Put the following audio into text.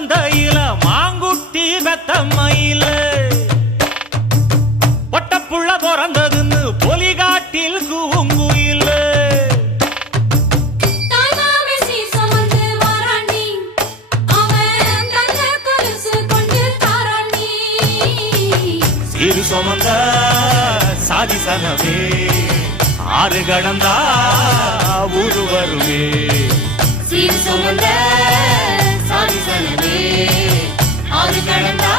மந்தையில மாங்குட்டி வெத்தம்மையில பொட்டப்புள்ள பிறந்ததுன்னு பொலிகாட்டில் கூங்குயில சீரு சுமந்த சாதிசனவே ஆறு கடந்தா ஊரு வருவே சீர் சுமந்த சாதிசனவே ஆறு கடந்தா